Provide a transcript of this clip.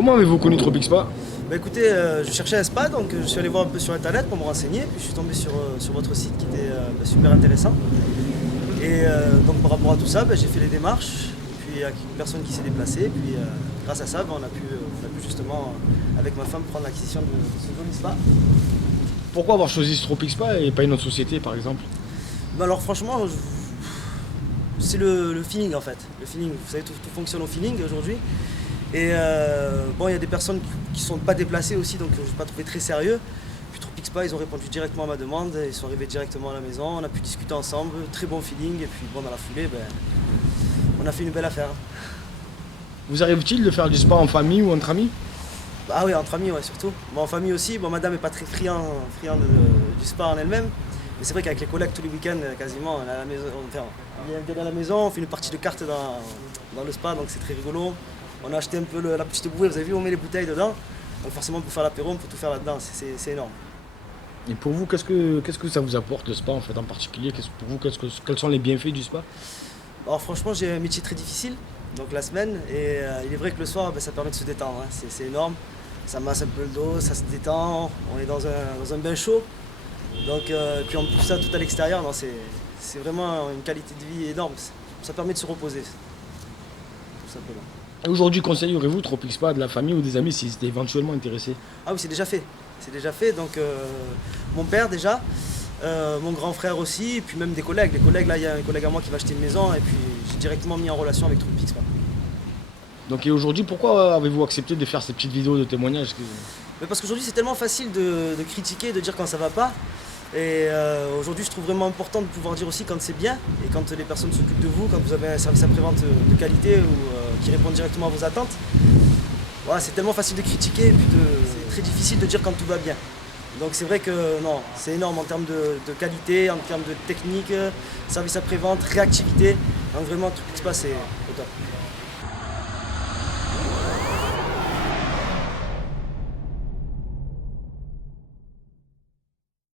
Comment avez-vous connu Tropic Spa? Bah écoutez, je cherchais un spa, donc je suis allé voir un peu sur internet pour me renseigner, puis je suis tombé sur votre site qui était super intéressant. Et donc par rapport à tout ça, j'ai fait les démarches, puis il y a une personne qui s'est déplacée, puis grâce à ça, on a pu justement, avec ma femme, prendre l'acquisition de ce joli spa. Pourquoi avoir choisi ce Tropic Spa et pas une autre société par exemple? Bah alors franchement, c'est le feeling en fait. Le feeling, vous savez, tout fonctionne au feeling aujourd'hui. Et bon, il y a des personnes qui ne sont pas déplacées aussi, donc je n'ai pas trouvé très sérieux. Puis Tropic Spa, ils ont répondu directement à ma demande, ils sont arrivés directement à la maison, on a pu discuter ensemble, très bon feeling, et puis bon, dans la foulée, on a fait une belle affaire. Vous arrive-t-il de faire du spa en famille ou entre amis? Ah oui, entre amis, ouais, surtout. Bon, en famille aussi, bon, madame n'est pas très friande du spa en elle-même, mais c'est vrai qu'avec les collègues tous les week-ends, quasiment, on est à la maison, on vient à la maison, on fait une partie de cartes dans le spa, donc c'est très rigolo. On a acheté un peu la petite bouée, vous avez vu, on met les bouteilles dedans. Donc forcément pour faire l'apéro, on peut tout faire là-dedans, c'est énorme. Et pour vous, qu'est-ce que ça vous apporte le spa en fait en particulier? Pour vous, quels sont les bienfaits du spa? Alors franchement, j'ai un métier très difficile, donc la semaine, et il est vrai que le soir, ça permet de se détendre, hein. C'est énorme. Ça masse un peu le dos, ça se détend, on est dans un bain chaud. Donc, puis en plus ça tout à l'extérieur, c'est vraiment une qualité de vie énorme. Ça permet de se reposer, tout simplement. Et aujourd'hui, conseillerez-vous Tropic Spa à de la famille ou des amis s'ils étaient éventuellement intéressés? Ah oui, c'est déjà fait. C'est déjà fait. Donc, mon père déjà, mon grand frère aussi, et puis même des collègues. Les collègues, là, il y a un collègue à moi qui va acheter une maison, et puis j'ai directement mis en relation avec Tropic Spa. Donc et aujourd'hui, pourquoi avez-vous accepté de faire ces petites vidéos de témoignages? Mais parce qu'aujourd'hui, c'est tellement facile de critiquer, de dire quand ça va pas. Et aujourd'hui, je trouve vraiment important de pouvoir dire aussi quand c'est bien, et quand les personnes s'occupent de vous, quand vous avez un service après-vente de qualité ou qui répond directement à vos attentes. Voilà, c'est tellement facile de critiquer, et puis c'est très difficile de dire quand tout va bien. Donc c'est vrai que non, c'est énorme en termes de qualité, en termes de technique, service après-vente, réactivité. Donc vraiment, tout ce qui se passe, c'est au top.